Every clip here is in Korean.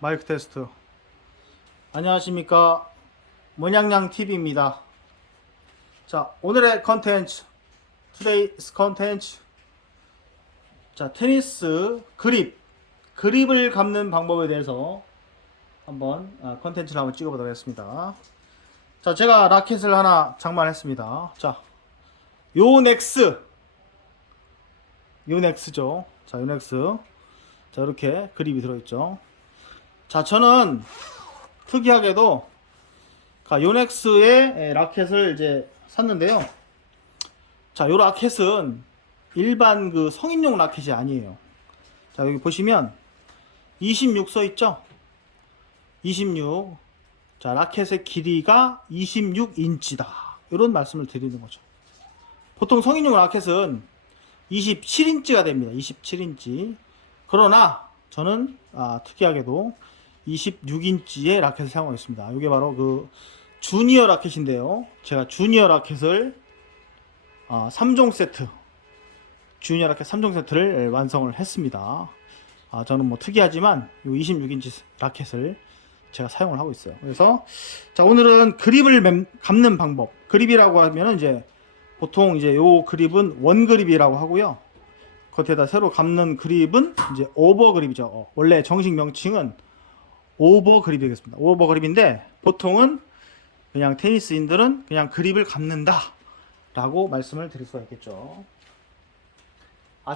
마이크 테스트. 안녕하십니까. 모냥냥TV입니다. 자, 오늘의 컨텐츠, today's 컨텐츠. 자, 테니스 그립을 감는 방법에 대해서 한번 컨텐츠를 한번 찍어보도록 하겠습니다. 자, 제가 라켓을 하나 장만했습니다. 자, 요넥스죠. 자, 요넥스. 자, 이렇게 그립이 들어있죠. 자, 저는 특이하게도 요넥스의 라켓을 이제 샀는데요. 자, 요 라켓은 일반 그 성인용 라켓이 아니에요. 자, 여기 보시면 26 써있죠. 26. 자, 라켓의 길이가 26인치다. 이런 말씀을 드리는 거죠. 보통 성인용 라켓은 27인치가 됩니다. 27인치. 그러나 저는 특이하게도 26인치의 라켓을 사용하고 있습니다. 이게 바로 그 주니어 라켓인데요. 제가 주니어 라켓을 3종 세트, 주니어 라켓 3종 세트를 완성을 했습니다. 저는 뭐 특이하지만 이 26인치 라켓을 제가 사용을 하고 있어요. 그래서 자, 오늘은 그립을 감는 방법. 그립이라고 하면 이제 보통 이제 요 그립은 원그립이라고 하고요. 겉에다 새로 감는 그립은 이제 오버그립이죠. 원래 정식 명칭은 오버그립이겠습니다. 오버그립인데 보통은 그냥 테니스인들은 그냥 그립을 감는다 라고 말씀을 드릴 수가 있겠죠.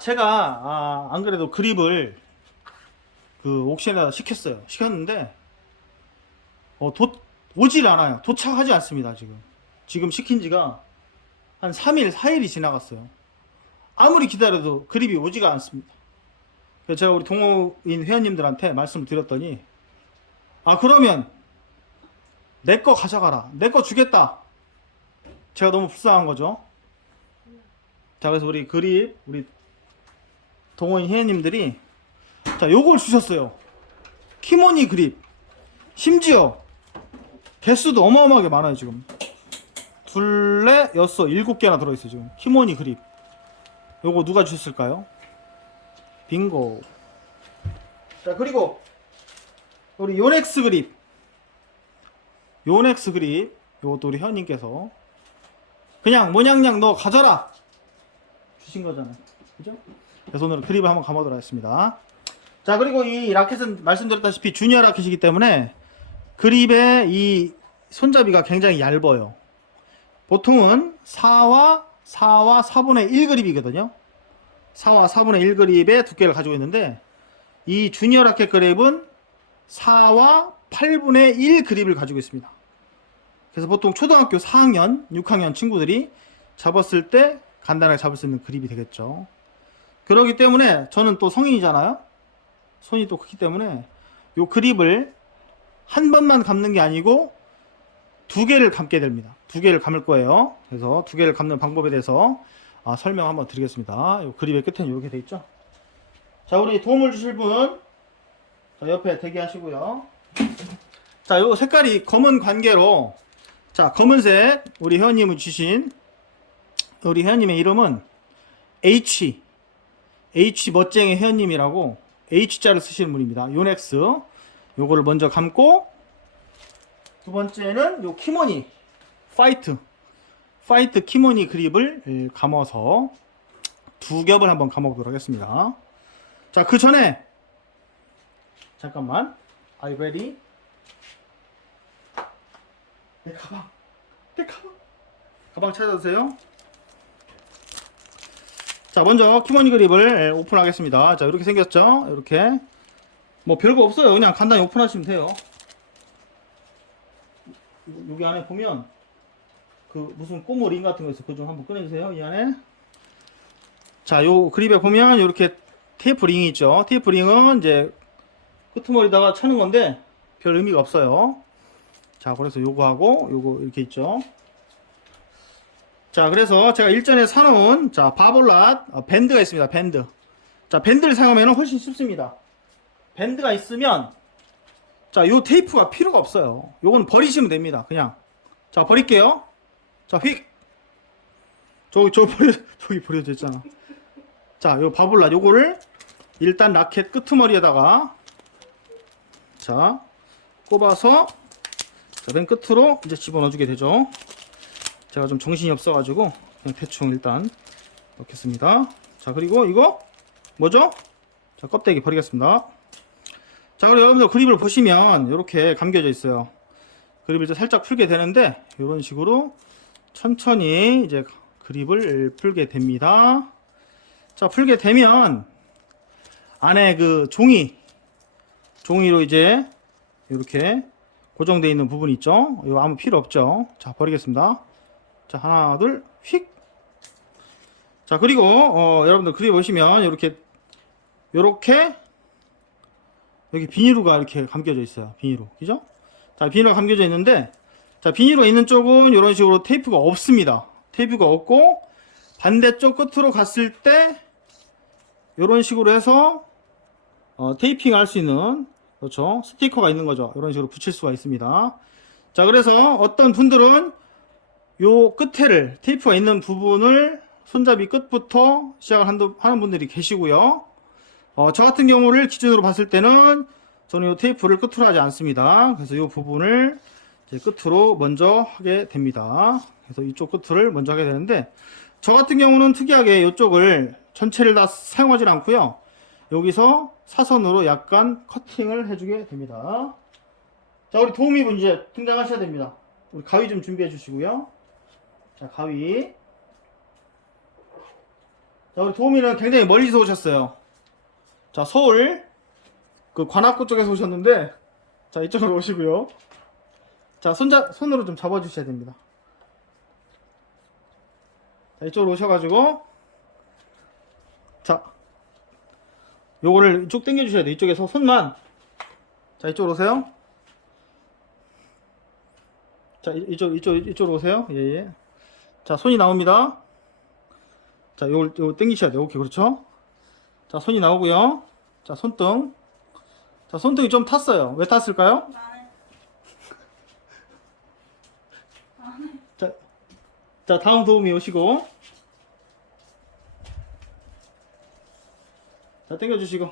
제가 안 그래도 그립을 그 옥션에다 시켰는데 오질 않아요. 도착하지 않습니다. 지금 시킨 지가 한 3일 4일이 지나갔어요. 아무리 기다려도 그립이 오지가 않습니다. 그래서 제가 우리 동호인 회원님들한테 말씀을 드렸더니 그러면 내 거 가져가라. 내 거 주겠다. 제가 너무 불쌍한 거죠. 자, 그래서 우리 동호인 회원님들이 자, 요걸 주셨어요. 키모니 그립. 심지어 개수도 어마어마하게 많아요. 지금 둘레 여섯 7개나 들어있어요. 지금 키모니 그립. 요거 누가 주셨을까요? 빙고. 자, 그리고 우리 요넥스 그립. 요것도 우리 회원님께서 그냥 모냥냥 너 가져라 주신 거잖아요. 그죠? 그래서 오늘은 그립을 한번 감아보도록 하겠습니다. 자, 그리고 이 라켓은 말씀드렸다시피 주니어 라켓이기 때문에 그립의 이 손잡이가 굉장히 얇아요. 보통은 4와 4분의 1 그립이거든요. 4와 4분의 1 그립의 두께를 가지고 있는데 이 주니어 라켓 그립은 4와 8분의 1 그립을 가지고 있습니다. 그래서 보통 초등학교 4학년, 6학년 친구들이 잡았을 때 간단하게 잡을 수 있는 그립이 되겠죠. 그렇기 때문에 저는 또 성인이잖아요. 손이 또 크기 때문에 이 그립을 한 번만 감는 게 아니고 2개를 감게 됩니다. 2개를 감을 거예요. 그래서 2개를 감는 방법에 대해서 설명 한번 드리겠습니다. 이 그립의 끝에는 이렇게 돼 있죠. 자, 우리 도움을 주실 분, 자, 옆에 대기하시고요. 자, 요 색깔이 검은 관계로, 자, 검은색 우리 회원님이 주신 우리 회원님의 이름은 H 멋쟁이 회원님이라고 H자를 쓰시는 분입니다. 요넥스. 요거를 먼저 감고, 두 번째는 요 키모니 파이트 키모니 그립을 감아서 2겹을 한번 감아보도록 하겠습니다. 자, 그 전에 잠깐만. Are you ready? 내 가방 찾아주세요. 자, 먼저 키모니 그립을 오픈하겠습니다. 자, 이렇게 생겼죠? 이렇게 뭐 별거 없어요. 그냥 간단히 오픈하시면 돼요. 여기 안에 보면 그 무슨 꼬모 링 같은 거 있어. 그거 좀 한번 꺼내주세요. 이 안에. 자, 요 그립에 보면 이렇게 테이프 링이 있죠. 테이프 링은 이제 끄트머리다가 차는 건데 별 의미가 없어요. 자, 그래서 요거하고 요거 이렇게 있죠. 자, 그래서 제가 일전에 사놓은 바볼랏 밴드가 있습니다. 밴드. 자, 밴드를 사용하면 훨씬 쉽습니다. 밴드가 있으면 자, 요 테이프가 필요가 없어요. 요건 버리시면 됩니다. 그냥. 자, 버릴게요. 자, 휙. 저기 버려져 있잖아. 자, 요 바볼라 요거를 일단 라켓 끄트머리에다가 자, 꼽아서 자, 맨 끝으로 이제 집어넣어 주게 되죠. 제가 좀 정신이 없어 가지고 그냥 대충 일단 넣겠습니다. 자, 그리고 이거 뭐죠? 자, 껍데기 버리겠습니다. 자, 그리고 여러분들 그립을 보시면 이렇게 감겨져 있어요. 그립을 이제 살짝 풀게 되는데 이런 식으로 천천히 이제 그립을 풀게 됩니다. 자, 풀게 되면 안에 그 종이로 이제 이렇게 고정되어 있는 부분 있죠? 이거 아무 필요 없죠? 자, 버리겠습니다. 자, 하나, 둘, 휙. 자, 그리고 여러분들 그립 보시면 요렇게 여기 비닐루가 이렇게 감겨져 있어요. 비닐루, 그죠? 자, 비닐루가 감겨져 있는데, 자, 비닐루가 있는 쪽은 이런 식으로 테이프가 없습니다. 테이프가 없고 반대쪽 끝으로 갔을 때 이런 식으로 해서 테이핑 할 수 있는, 그렇죠, 스티커가 있는 거죠. 이런 식으로 붙일 수가 있습니다. 자, 그래서 어떤 분들은 요 끝에를, 테이프가 있는 부분을 손잡이 끝부터 시작을 하는 분들이 계시고요. 저 같은 경우를 기준으로 봤을 때는 저는 이 테이프를 끝으로 하지 않습니다. 그래서 이 부분을 이제 끝으로 먼저 하게 됩니다. 그래서 이쪽 끝을 먼저 하게 되는데, 저 같은 경우는 특이하게 이쪽을 전체를 다 사용하지 않고요. 여기서 사선으로 약간 커팅을 해주게 됩니다. 자, 우리 도우미분 이제 등장하셔야 됩니다. 우리 가위 좀 준비해 주시고요. 자, 가위. 자, 우리 도우미는 굉장히 멀리서 오셨어요. 자, 서울 그 관악구 쪽에서 오셨는데, 자, 이쪽으로 오시고요. 자, 손으로 좀 잡아 주셔야 됩니다. 자, 이쪽으로 오셔가지고, 자, 요거를 쭉 당겨 주셔야 돼요. 이쪽에서 손만. 자, 이쪽으로 오세요. 자, 이쪽으로 오세요. 예, 예. 자, 손이 나옵니다. 자, 요걸 당기셔야 돼요. 오케이, 그렇죠? 자, 손이 나오고요. 자, 손등. 자, 손등이 좀 탔어요. 왜 탔을까요? 자, 다음 도우미 오시고. 자, 당겨주시고.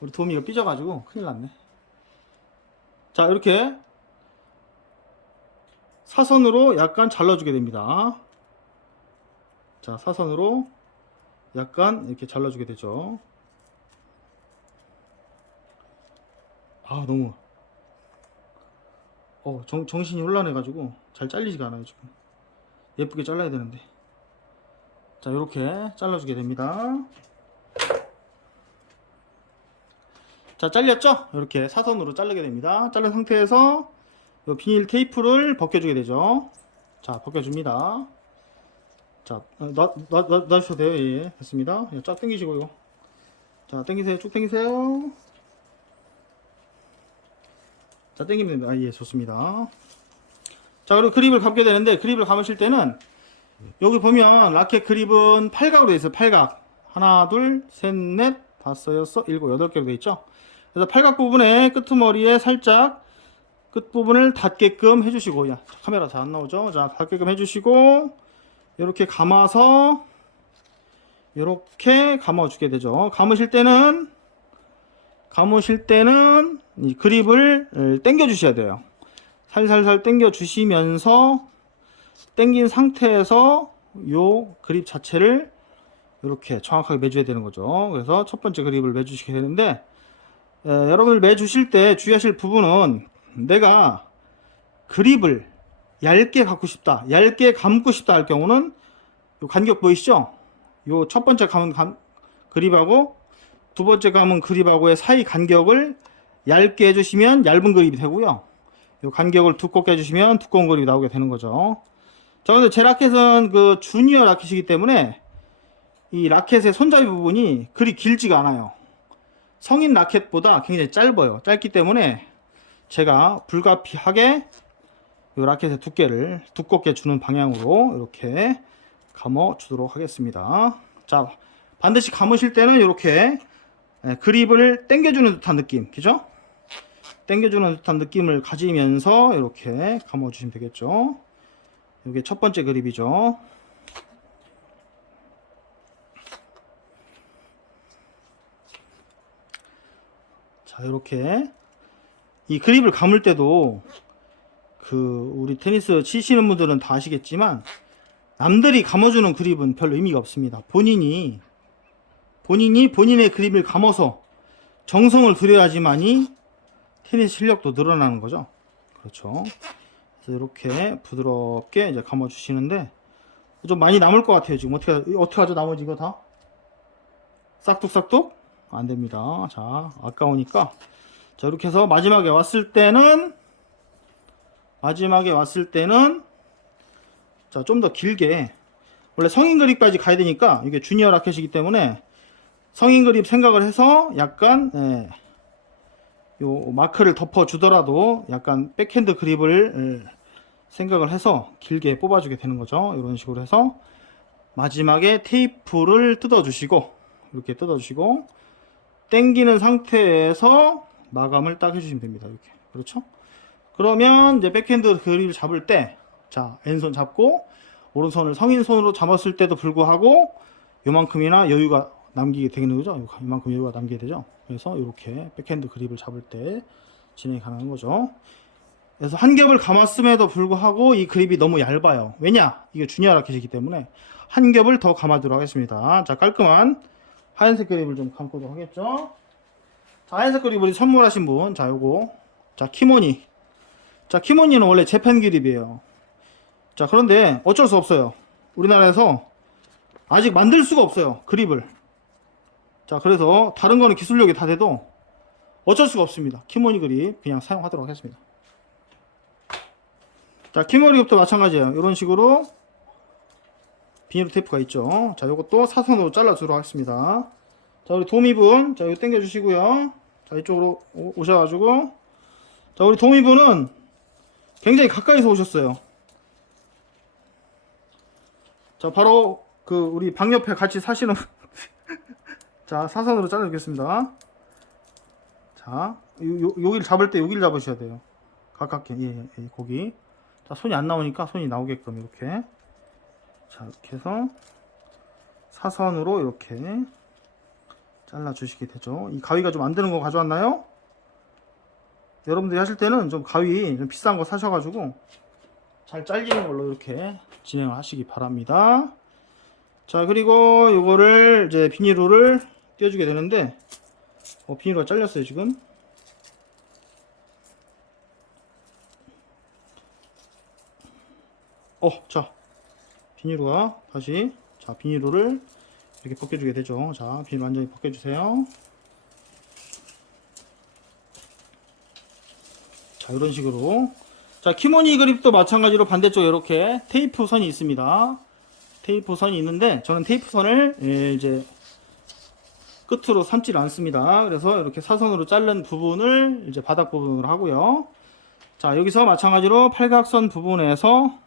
우리 도우미가 삐져가지고 큰일 났네. 자, 이렇게 사선으로 약간 잘라주게 됩니다. 자, 사선으로 약간 이렇게 잘라주게 되죠. 아, 너무 정신이 혼란해가지고 잘 잘리지가 않아요. 지금 예쁘게 잘라야 되는데. 자, 이렇게 잘라주게 됩니다. 자, 잘렸죠? 이렇게 사선으로 자르게 됩니다. 자른 상태에서 이 비닐 테이프를 벗겨주게 되죠. 자, 벗겨줍니다. 자, 놔주셔도 돼요. 예, 됐습니다. 쫙 당기시고, 이거. 자, 당기세요. 쭉 당기세요. 자, 당기면 됩니다. 아, 예, 좋습니다. 자, 그리고 그립을 감게 되는데, 그립을 감으실 때는 여기 보면 라켓 그립은 팔각으로 되어 있어요. 팔각. 하나, 둘, 셋, 넷, 다섯, 여섯, 일곱, 여덟 개로 되어 있죠. 그래서 팔각 부분에 끄트머리에 살짝 끝부분을 닿게끔 해주시고, 야, 카메라 잘 안 나오죠? 자, 닿게끔 해주시고, 이렇게 감아서 이렇게 감아주게 되죠. 감으실 때는 이 그립을 당겨 주셔야 돼요. 살살살 당겨 주시면서 당긴 상태에서 요 그립 자체를 이렇게 정확하게 매줘야 되는 거죠. 그래서 첫 번째 그립을 매주시게 되는데, 여러분들 매주실 때 주의하실 부분은, 내가 그립을 얇게 갖고 싶다, 얇게 감고 싶다 할 경우는 요 간격 보이시죠? 요 첫 번째 감은 그립하고 두 번째 감은 그립하고의 사이 간격을 얇게 해주시면 얇은 그립이 되고요. 요 간격을 두껍게 해주시면 두꺼운 그립이 나오게 되는 거죠. 자, 근데 제 라켓은 그 주니어 라켓이기 때문에 이 라켓의 손잡이 부분이 그리 길지가 않아요. 성인 라켓보다 굉장히 짧아요. 짧기 때문에 제가 불가피하게 이 라켓의 두께를 두껍게 주는 방향으로 이렇게 감아 주도록 하겠습니다. 자, 반드시 감으실 때는 이렇게 그립을 당겨주는 듯한 느낌, 그죠? 당겨주는 듯한 느낌을 가지면서 이렇게 감아 주시면 되겠죠. 이게 첫 번째 그립이죠. 자, 이렇게 이 그립을 감을 때도 우리 테니스 치시는 분들은 다 아시겠지만 남들이 감아주는 그립은 별로 의미가 없습니다. 본인이 본인의 그립을 감아서 정성을 들여야지만이 테니스 실력도 늘어나는 거죠. 그렇죠. 그래서 이렇게 부드럽게 이제 감아 주시는데 좀 많이 남을 것 같아요. 지금 어떻게 하죠? 나머지 이거 다 싹둑싹둑 안 됩니다. 자, 아까우니까 자, 이렇게 해서 마지막에 왔을 때는 자, 좀 더 길게, 원래 성인 그립까지 가야 되니까 이게 주니어 라켓이기 때문에 성인 그립 생각을 해서 약간 요 마크를 덮어 주더라도 약간 백핸드 그립을 생각을 해서 길게 뽑아 주게 되는 거죠. 이런 식으로 해서 마지막에 테이프를 뜯어 주시고, 이렇게 뜯어 주시고 당기는 상태에서 마감을 딱 해주시면 됩니다. 이렇게. 그렇죠? 그러면 이제 백핸드 그립을 잡을 때, 자, 왼손 잡고 오른손을 성인 손으로 잡았을 때도 불구하고 요만큼이나 여유가 남기게 되는 거죠. 이만큼 여유가 남기게 되죠. 그래서 이렇게 백핸드 그립을 잡을 때 진행이 가능한 거죠. 그래서 한 겹을 감았음에도 불구하고 이 그립이 너무 얇아요. 왜냐? 이게 주니어 라켓이기 때문에 한 겹을 더 감아두도록 하겠습니다. 자, 깔끔한 하얀색 그립을 좀 감고도 하겠죠. 자, 하얀색 그립 우리 선물하신 분, 자, 요거, 자, 키모니. 자, 키모니는 원래 재팬 그립이에요. 자, 그런데 어쩔 수 없어요. 우리나라에서 아직 만들 수가 없어요. 그립을. 자, 그래서 다른 거는 기술력이 다 돼도 어쩔 수가 없습니다. 키모니 그립 그냥 사용하도록 하겠습니다. 자, 키모니 그립도 마찬가지예요. 이런 식으로 비닐 테이프가 있죠. 자, 요것도 사선으로 잘라주도록 하겠습니다. 자, 우리 도미분, 자, 이거 당겨주시고요. 자, 이쪽으로 오셔가지고, 자, 우리 도미분은 굉장히 가까이서 오셨어요. 자, 바로 우리 방 옆에 같이 사시는 자, 사선으로 잘라주겠습니다. 자, 여기를 잡을 때 여기를 잡으셔야 돼요. 가깝게, 예, 거기. 자, 손이 안 나오니까 손이 나오게끔 이렇게. 자, 이렇게 해서 사선으로 이렇게 잘라주시게 되죠. 이 가위가 좀 안 되는 거 가져왔나요? 여러분들이 하실 때는 좀 가위 좀 비싼 거 사셔가지고 잘 잘리는 걸로 이렇게 진행을 하시기 바랍니다. 자, 그리고 이거를 이제 비닐로를 띄워주게 되는데 비닐로가 잘렸어요 지금. 자, 비닐로가 다시, 자, 비닐로를 이렇게 벗겨주게 되죠. 자, 비닐 완전히 벗겨주세요. 자, 이런 식으로. 자, 키모니 그립도 마찬가지로 반대쪽에 이렇게 테이프 선이 있습니다. 테이프 선이 있는데 저는 테이프 선을 이제 끝으로 삼지를 않습니다. 그래서 이렇게 사선으로 자른 부분을 이제 바닥 부분으로 하고요. 자, 여기서 마찬가지로 팔각선 부분에서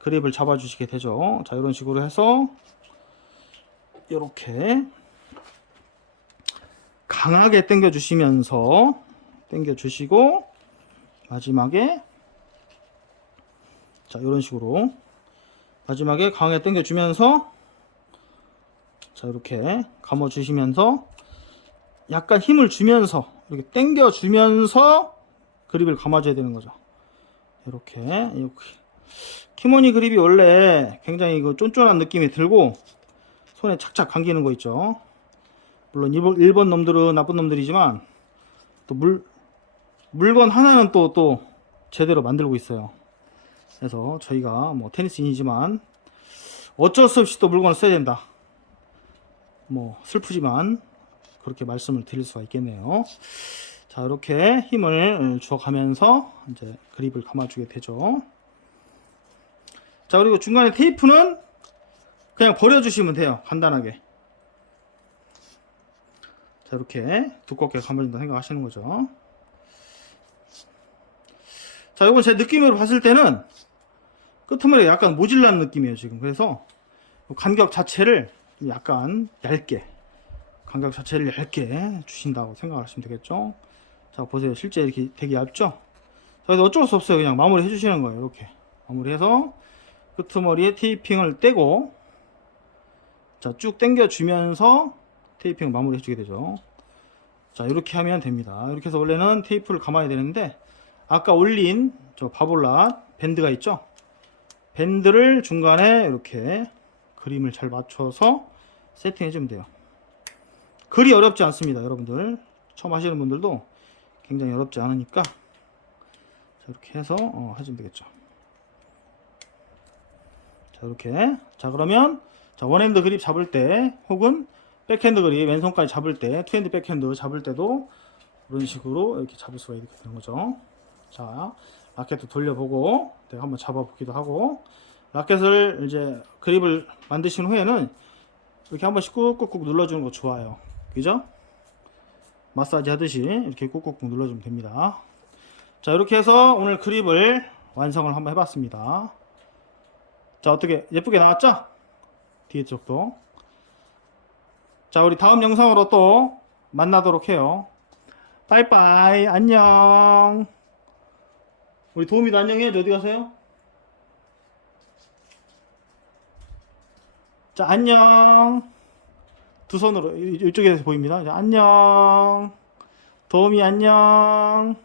그립을 잡아 주시게 되죠. 자, 이런 식으로 해서 이렇게 강하게 당겨 주시면서 당겨 주시고 마지막에, 자, 이런 식으로 마지막에 강하게 당겨 주면서, 자, 이렇게 감아 주시면서 약간 힘을 주면서 이렇게 당겨 주면서 그립을 감아줘야 되는 거죠. 이렇게 키모니 그립이 원래 굉장히 쫀쫀한 느낌이 들고 손에 착착 감기는 거 있죠. 물론 일본 놈들은 나쁜 놈들이지만 또 물건 하나는 또 제대로 만들고 있어요. 그래서 저희가 뭐 테니스인이지만 어쩔 수 없이 또 물건을 써야 된다. 뭐 슬프지만 그렇게 말씀을 드릴 수가 있겠네요. 자, 이렇게 힘을 주어가면서 이제 그립을 감아주게 되죠. 자, 그리고 중간에 테이프는 그냥 버려주시면 돼요. 간단하게. 자, 이렇게 두껍게 감아준다 생각하시는 거죠. 자, 이건 제 느낌으로 봤을 때는 끄트머리가 약간 모질라는 느낌이에요 지금. 그래서 간격 자체를 약간 얇게, 간격 자체를 얇게 주신다고 생각하시면 되겠죠. 자, 보세요. 실제 이렇게 되게 얇죠. 자, 그래서 어쩔 수 없어요. 그냥 마무리 해주시는 거예요. 이렇게 마무리해서 끄트머리에 테이핑을 떼고, 자, 쭉 당겨 주면서 테이핑을 마무리 해주게 되죠. 자, 이렇게 하면 됩니다. 이렇게 해서 원래는 테이프를 감아야 되는데 아까 올린 저 바볼랏 밴드가 있죠? 밴드를 중간에 이렇게 그림을 잘 맞춰서 세팅해 주면 돼요. 그리 어렵지 않습니다, 여러분들. 처음 하시는 분들도 굉장히 어렵지 않으니까 자, 이렇게 해서 하시면 되겠죠. 자, 이렇게. 자, 그러면 자, 원핸드 그립 잡을 때 혹은 백핸드 그립 왼손까지 잡을 때, 투핸드 백핸드 잡을 때도 이런 식으로 이렇게 잡을 수가 있게 되는 거죠. 자, 라켓도 돌려보고 내가 한번 잡아보기도 하고, 라켓을 이제 그립을 만드신 후에는 이렇게 한 번씩 꾹꾹꾹 눌러주는 거 좋아요. 그죠? 마사지 하듯이 이렇게 꾹꾹꾹 눌러주면 됩니다. 자, 이렇게 해서 오늘 그립을 완성을 한번 해봤습니다. 자, 어떻게 예쁘게 나왔죠? 뒤에 쪽도. 자, 우리 다음 영상으로 또 만나도록 해요. 빠이빠이. 안녕. 우리 도우미도 안녕해야지. 어디 가세요? 자, 안녕. 두 손으로 이쪽에서 보입니다. 자, 안녕. 도우미 안녕.